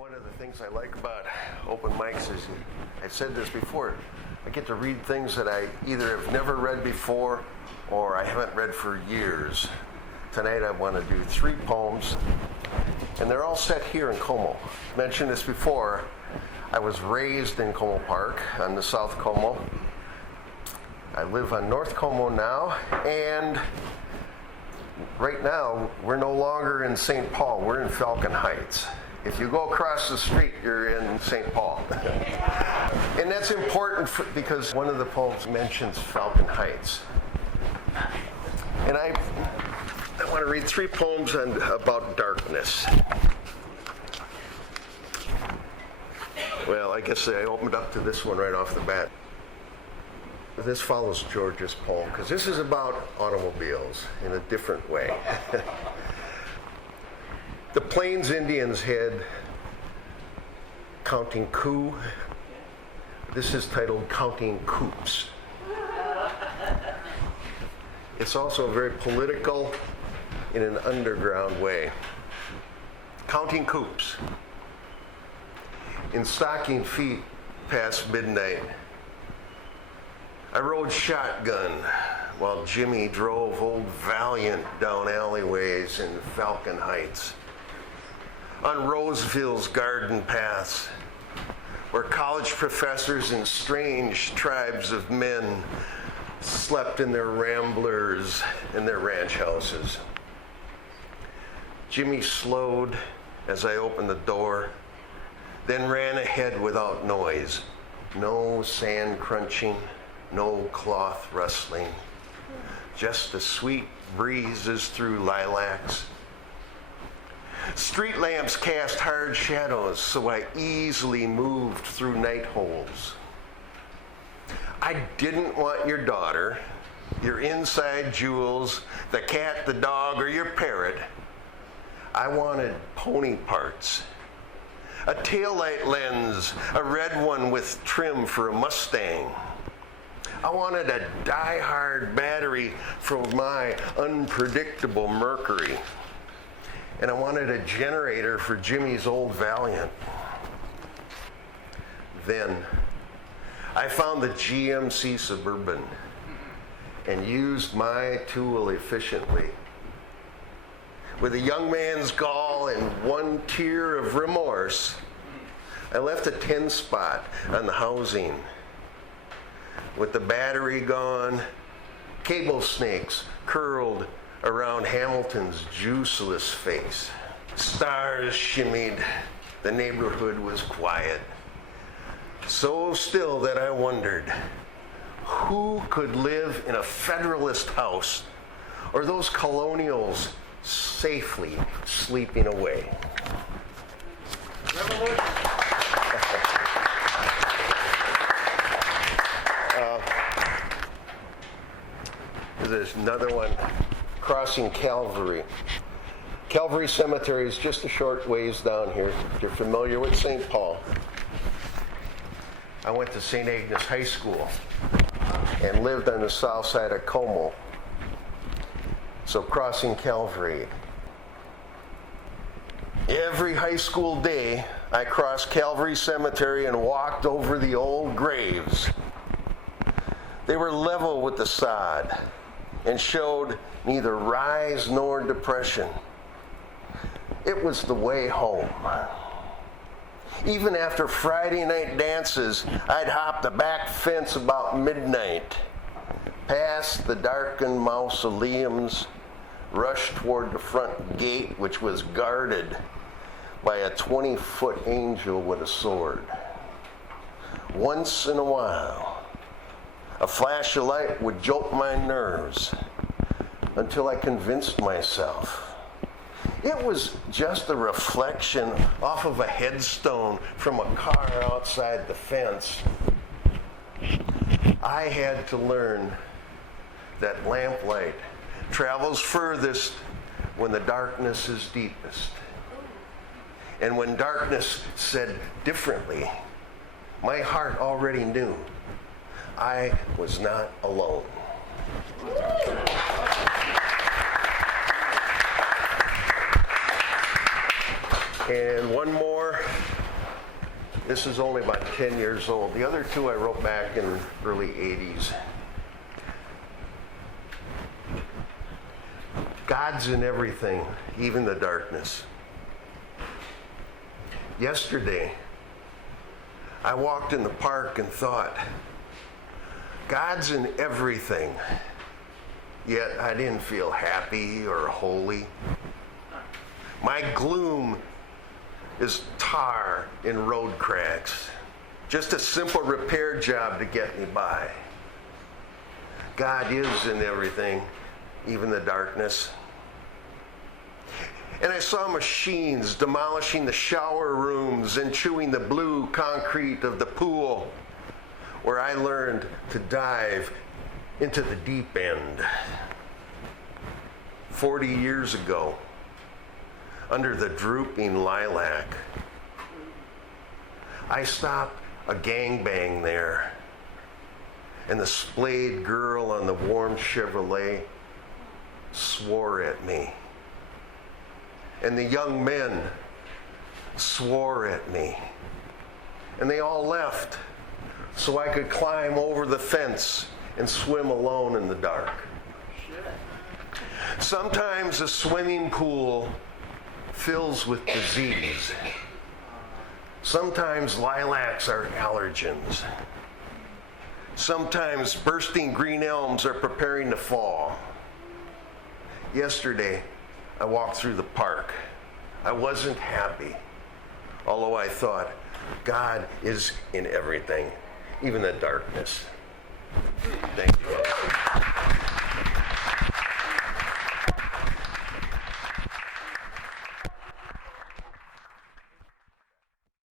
One of the things I like about open mics is, I've said this before, I get to read things that I either have never read before or I haven't read for years. Tonight I want to do 3 poems, and they're all set here in Como. I mentioned this before, I was raised in Como Park on the South Como. I live on North Como now, and right now we're no longer in St. Paul, we're in Falcon Heights. If you go across the street, you're in St. Paul. And that's important because one of the poems mentions Falcon Heights. And I want to read 3 poems about darkness. Well, I guess I opened up to this one right off the bat. This follows George's poem because this is about automobiles in a different way. The Plains Indians had Counting Coup. This is titled Counting Coups. It's also very political in an underground way. Counting Coups. In stocking feet past midnight, I rode shotgun while Jimmy drove Old Valiant down alleyways in Falcon Heights. On Roseville's garden paths, where college professors and strange tribes of men slept in their ramblers and their ranch houses. Jimmy slowed as I opened the door, then ran ahead without noise. No sand crunching, no cloth rustling, just the sweet breezes through lilacs. Street lamps cast hard shadows, so I easily moved through night holes. I didn't want your daughter, your inside jewels, the cat, the dog, or your parrot. I wanted pony parts. A taillight lens, a red one with trim for a Mustang. I wanted a die-hard battery for my unpredictable Mercury. And I wanted a generator for Jimmy's Old Valiant. Then I found the GMC Suburban and used my tool efficiently. With a young man's gall and one tear of remorse, I left a 10 spot on the housing. With the battery gone, cable snakes curled around Hamilton's juiceless face. Stars shimmied, the neighborhood was quiet. So still that I wondered, who could live in a Federalist house or those colonials safely sleeping away? There's another one, Crossing Calvary. Calvary Cemetery is just a short ways down here. If you're familiar with St. Paul. I went to St. Agnes High School and lived on the south side of Como. So Crossing Calvary. Every high school day, I crossed Calvary Cemetery and walked over the old graves. They were level with the sod and showed neither rise nor depression. It was the way home. Even after Friday night dances, I'd hop the back fence about midnight, past the darkened mausoleums, rush toward the front gate, which was guarded by a 20-foot angel with a sword. Once in a while, a flash of light would jolt my nerves until I convinced myself it was just a reflection off of a headstone from a car outside the fence. I had to learn that lamplight travels furthest when the darkness is deepest. And when darkness said differently, my heart already knew I was not alone. And one more This is only about 10 years old. The other two I wrote back in early 80s. God's in everything, even the darkness. Yesterday, I walked in the park and thought, God's in everything, yet I didn't feel happy or holy. My gloom is tar in road cracks, just a simple repair job to get me by. God is in everything, even the darkness. And I saw machines demolishing the shower rooms and chewing the blue concrete of the pool where I learned to dive into the deep end. 40 years ago, under the drooping lilac, I stopped a gangbang there, and the splayed girl on the warm Chevrolet swore at me. And the young men swore at me. And they all left so I could climb over the fence and swim alone in the dark. Sometimes a swimming pool fills with disease. Sometimes lilacs are allergens. Sometimes bursting green elms are preparing to fall. Yesterday, I walked through the park. I wasn't happy, although I thought, God is in everything, even the darkness. Thank you.